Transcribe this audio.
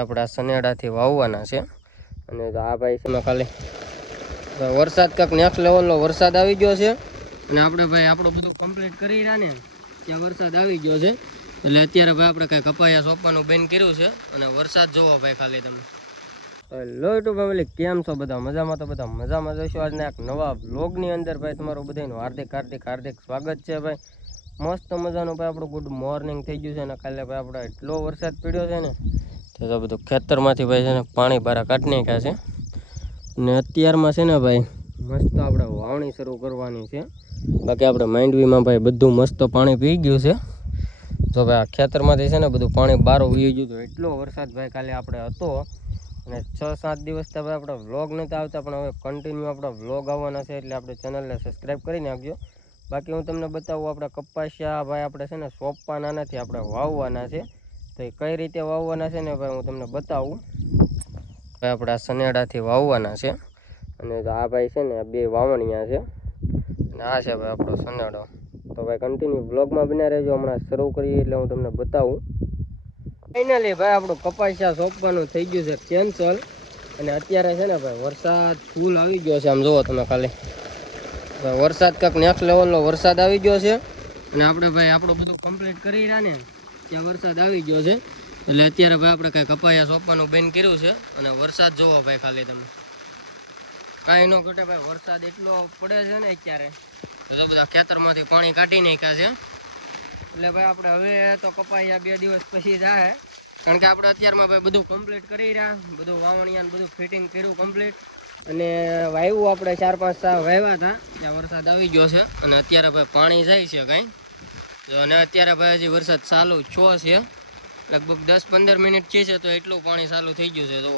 આપણા સનેડાથી વાવવાના છે અને આ ભાઈ છે ખાલી વરસાદ કાંક નેક્સ્ટ લેવલનો વરસાદ આવી ગયો છે અને આપણે ભાઈ આપણું બધું કમ્પ્લીટ કરી રહ્યા ને ત્યાં વરસાદ આવી ગયો છે એટલે અત્યારે ભાઈ આપણે કાંઈ કપાયા સોંપવાનું બેન કર્યું છે અને વરસાદ જોવો ભાઈ ખાલી તમે હેલો યુટ્યુબ ફેમિલી કેમ છો બધા મજામાં તો બધા મજામાં જઈશું આજના એક નવા વ્લોગની અંદર ભાઈ તમારું બધાનું હાર્દિક સ્વાગત છે ભાઈ મસ્ત મજાનું ભાઈ આપણું ગુડ મોર્નિંગ થઈ ગયું છે અને કાલે ભાઈ આપણે એટલો વરસાદ પડ્યો છે ને તો બધું ખેતરમાંથી ભાઈ છે ને પાણી બારા કાઢી નાખ્યા છે અને અત્યારમાં છે ને ભાઈ મસ્ત આપણે વાવણી શરૂ કરવાની છે બાકી આપણે માંડવીમાં ભાઈ બધું મસ્ત પાણી પી ગયું છે જો ભાઈ આ ખેતરમાંથી છે ને બધું પાણી બહાર ઉઈ ગયું હતું એટલો વરસાદ ભાઈ કાલે આપણે હતો અને 6-7 દિવસથી ભાઈ આપણે વ્લોગ નથી આવતા પણ હવે કન્ટિન્યુ આપણા વ્લોગ આવવાના છે એટલે આપણે ચેનલને સબસ્ક્રાઈબ કરી નાખજો બાકી હું તમને બતાવું આપણે કપાસિયા ભાઈ આપણે છે ને સોંપવાના નથી આપણે વાવવાના છે તો એ કઈ રીતે વાવવાના છે ને ભાઈ હું તમને બતાવું ભાઈ આપણે આ સનેડાથી વાવવાના છે અને આ ભાઈ છે ને બે વાવણીયા છે અને આ છે ભાઈ આપણો સનેડો તો ભાઈ કન્ટિન્યુ વ્લોગમાં બન્યા રહેજો હમણાં શરૂ કરીએ એટલે હું તમને બતાવું ફાઇનલી ભાઈ આપણું કપાસિયા સોંપવાનું થઈ ગયું છે કેન્સલ અને અત્યારે છે ને ભાઈ વરસાદ ફૂલ આવી ગયો છે આમ જુઓ તમે ખાલી વરસાદ કાંક નેક્સ્ટ લેવલનો વરસાદ આવી ગયો છે અને આપણે ભાઈ આપણું બધું કમ્પ્લીટ કરી રહ્યા ને ત્યાં વરસાદ આવી ગયો છે એટલે અત્યારે ભાઈ આપણે કાંઈ કપાયા સોંપવાનું બેન કર્યું છે અને વરસાદ જોવો ભાઈ ખાલી તમે કાંઈ ન ઘટે ભાઈ વરસાદ એટલો પડે છે ને અત્યારે તો બધા ખેતરમાંથી પાણી કાઢી નાખ્યા છે એટલે ભાઈ આપણે હવે તો કપાયા 2 દિવસ પછી જાય કારણ કે આપણે અત્યારમાં ભાઈ બધું કમ્પ્લીટ કરી રહ્યા બધું વાવણિયા બધું ફિટિંગ કર્યું કમ્પ્લીટ અને વાવ્યું આપણે 4-5 સાવ વાવ્યા હતા ત્યાં વરસાદ આવી ગયો છે અને અત્યારે ભાઈ પાણી જાય છે કાંઈ અને અત્યારે ભાઈ હજી વરસાદ ચાલુ છો છે લગભગ 10-15 મિનિટ છે તો એટલું પાણી ચાલુ થઈ ગયું છે તો